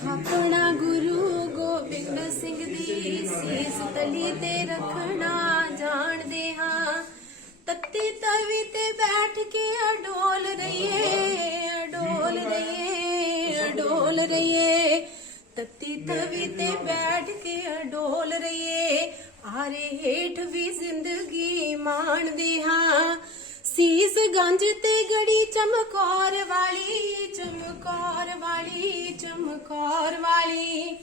ਥਾਪਣਾ ਗੁਰੂ ਗੋਬਿੰਦ ਸਿੰਘ ਦੀ ਸੀਸ ਤਲੀ ਤੇ ਰੱਖਣਾ ਜਾਣਦੇ ਹਾਂ। ਤੱਤੀ ਤਵੀ ਤੇ ਬੈਠ ਕੇ ਅਡੋਲ ਰਹੀਏ ਅਡੋਲ ਰਹੀਏ ਅਡੋਲ ਰਹੀਏ। ਤੱਤੀ ਤਵੀ ਤੇ ਬੈਠ ਕੇ ਅਡੋਲ ਰਹੀਏ, ਆਰੇ ਹੇਠ ਵੀ ਜ਼ਿੰਦਗੀ ਮਾਣਦੇ ਹਾਂ। ਸੀਸ ਗੰਜ ਤੇ ਗੜੀ ਚਮਕੌਰ ਵਾਲੀ ਚਮਕੌਰ ਵਾਲੀ ਚਮਕੌਰ ਵਾਲੀ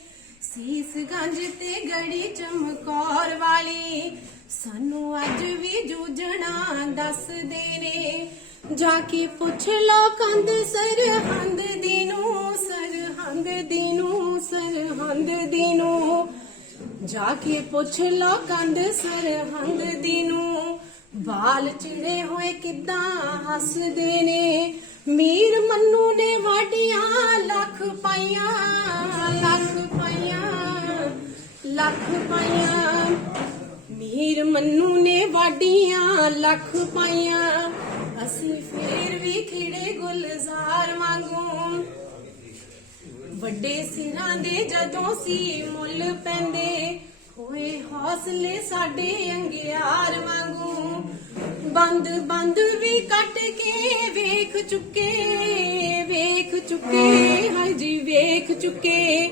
ਸੀਸ ਗੰਜ ਤੇ ਗੜੀ ਚਮਕੌਰ ਵਾਲੀ। ਸਾਨੂੰ ਅੱਜ ਵੀ ਜੂਝਣਾ ਦੱਸਦੇ ਨੇ, ਜਾ ਕੇ ਪੁੱਛ ਲੋ ਕੰਧ ਸਰਹੰਦ ਦੀ ਨੂੰ, ਸਰਹੰਦ ਦੀ ਨੂੰ, ਸਰਹੰਦ ਦੀ ਨੂੰ। ਜਾ ਕੇ ਪੁੱਛ ਲੋ ਕੰਧ ਸਰਹੰਦ ਦੀ ਨੂੰ ਬਾਲ ਚਿੜੇ ਹੋਏ ਕਿਦਾਂ ਹੱਸਦੇ ਨੇ। ਮੀਰ ਮੰਨੂ ਨੇ ਵਾਡੀਆਂ ਲੱਖ ਪਾਈਆਂ ਲੱਖ ਪਾਈਆਂ ਲੱਖ ਪਾਈਆਂ। ਮੀਰ ਮੰਨੂ ਨੇ ਵਾਡੀਆਂ ਲੱਖ ਪਾਈਆਂ। ਅਸੀਂ ਫੇਰ ਵੀ ਖਿੜੇ ਗੁਲਜ਼ਾਰ ਵਾਂਗੂ। ਵੱਡੇ ਸਿਰਾਂ ਦੇ ਜਦੋਂ ਸੀ ਮੁੱਲ ਪੈਂਦੇ, ਹੋਏ ਹੌਸਲੇ ਸਾਡੇ ਅੰਗਿਆਰ ਵਾਂਗੂ। ਬੰਦ ਬੰਦ ਵੀ ਕੱਟ ਕੇ ਵੇਖ ਚੁੱਕੇ ਵੇਖ ਚੁੱਕੇ ਹਾਂ ਵੇਖ ਚੁੱਕੇ।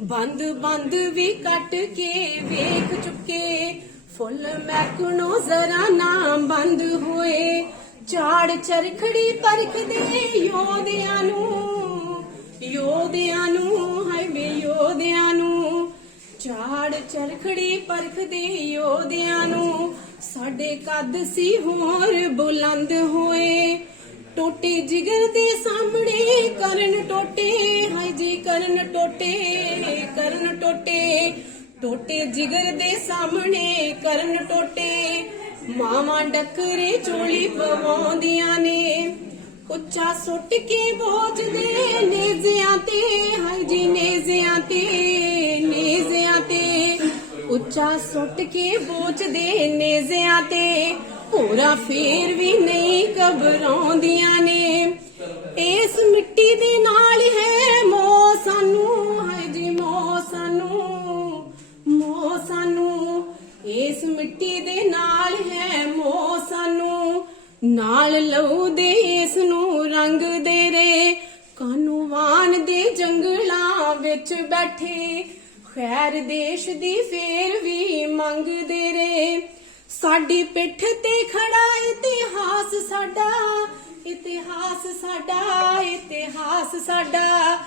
ਬੰਦ ਬੰਦ ਵੀ ਕੱਟ ਕੇ ਵੇਖ ਚੁੱਕੇ। ਫੁੱਲ ਮਹਿਕਣੋਂ ਜ਼ਰਾ ਨਾ ਬੰਦ ਹੋਏ। ਝਾੜ ਚਰਖੜੀ ਪਰਖਦੇ ਯੋਧਿਆਂ ਨੂੰ ਯੋਧਿਆਂ ਨੂੰ, ਹਾਏ ਵੇ ਯੋਧਿਆਂ ਨੂੰ। ਝਾੜ ਚਰਖੜੀ ਪਰਖਦੇ ਯੋਧਿਆਂ ਨੂੰ ਸਾਡੇ ਕੱਦ ਸੀ ਹੋਰ ਬੁਲੰਦ ਹੋਏ। ਟੋਟੇ ਜਿਗਰ ਦੇ ਸਾਹਮਣੇ ਕਰਨ ਟੋਟੇ, ਹਾਏ ਜੀ ਕਰਨ ਟੋਟੇ ਕਰਨ ਟੋਟੇ। ਟੋਟੇ ਜਿਗਰ ਦੇ ਸਾਹਮਣੇ ਕਰਨ ਟੋਟੇ, ਮਾਵਾਂ ਡੱਕਰੇ ਚੋਲੀ ਪਵਾਉਂਦੀਆਂ ਨੇ। ਉੱਚਾ ਸੁੱਟ ਕੇ ਬੋਝ ਦੇ ਨੇਜ਼ਿਆਂ ਤੇ ਉੱਚਾ ਸੁੱਟ ਕੇ ਬੋਝ ਨੇਜ਼ਿਆਂ ਤੇ। ਹੋਰਾ ਫੇਰ ਵੀ ਨਹੀਂ ਘਬਰਾਉਂਦੀਆਂ ਨੇ। ਇਸ ਮਿੱਟੀ ਦੇ ਨਾਲ ਹੈ ਮੋ ਸਾਨੂੰ ਹਾਏ ਜੀ ਮੋ ਸਾਨੂੰ ਮੋ ਸਾਨੂੰ ਇਸ ਮਿੱਟੀ ਦੇ ਨਾਲ ਹੈ ਮੋ ਸਾਨੂੰ ਨਾਲ ਲਹੂ ਦੇ ਇਸ ਨੂੰ ਰੰਗ ਦੇ ਰੇ ਕਾਨੂੰਵਾਨ ਦੇ ਜੰਗਲਾਂ ਵਿੱਚ ਬੈਠੇ ਖੈਰ ਦੇਸ਼ ਦੀ ਫੇਰ ਵੀ ਮੰਗਦੇ ਰੇ ਸਾਡੀ ਪਿੱਠ ਤੇ ਖੜਾ ਇਤਿਹਾਸ ਸਾਡਾ ਇਤਿਹਾਸ ਸਾਡਾ ਇਤਿਹਾਸ ਸਾਡਾ।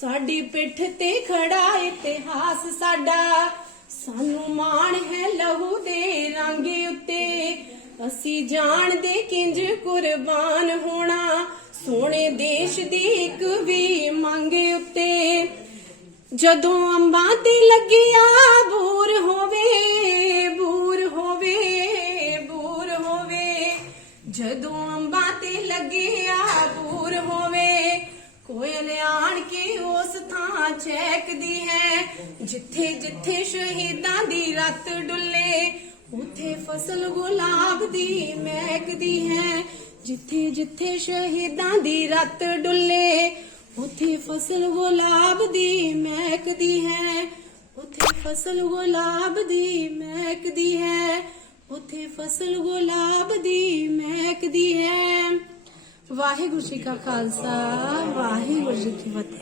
ਸਾਡੀ ਪਿੱਠ ਤੇ ਖੜਾ ਇਤਿਹਾਸ ਸਾਡਾ। ਸਾਨੂੰ ਮਾਣ ਹੈ ਲਹੂ ਦੇ ਰੰਗ ਉੱਤੇ। ਅਸੀਂ ਜਾਣਦੇ ਕਿੰਜ ਕੁਰਬਾਨ ਹੋਣਾ। ਸੋਹਣੇ ਦੇਸ਼ ਦੀ ਇੱਕ ਵੀ ਮੰਗ ਉੱਤੇ। ਜਦੋਂ ਅੰਬਾਂ ਤੇ ਲੱਗਿਆ, ਬੂਰ ਹੋਵੇ ਬੂਰ ਹੋਵੇ ਬੂਰ ਹੋਵੇ। ਜਦੋਂ ਅੰਬਾਂ ਤੇ ਲੱਗਿਆ, ਬੂਰ ਹੋਵੇ ਕੋਇਲ ਆਣ ਕੇ ਉਸ ਥਾਂ ਚੈਕਦੀ ਹੈ। ਜਿੱਥੇ ਜਿੱਥੇ ਸ਼ਹੀਦਾਂ ਦੀ ਰਤ ਡੁੱਲੇ, ਉਥੇ ਫਸਲ ਗੁਲਾਬ ਦੀ ਮਹਿਕਦੀ ਹੈ। ਜਿੱਥੇ ਜਿੱਥੇ ਸ਼ਹੀਦਾਂ ਦੀ ਰਤ ਡੁੱਲੇ ਉਥੇ ਫਸਲ ਗੁਲਾਬ ਦੀ ਮਹਿਕਦੀ ਹੈ। ਉਥੇ ਫਸਲ ਗੁਲਾਬ ਦੀ ਮਹਿਕਦੀ ਹੈ। ਉਥੇ ਫਸਲ ਗੁਲਾਬ ਦੀ ਮਹਿਕਦੀ ਹੈ। ਵਾਹਿਗੁਰੂ ਜੀ ਕਾ ਖਾਲਸਾ, ਵਾਹਿਗੁਰੂ ਜੀ ਕੀ ਫਤਿਹ।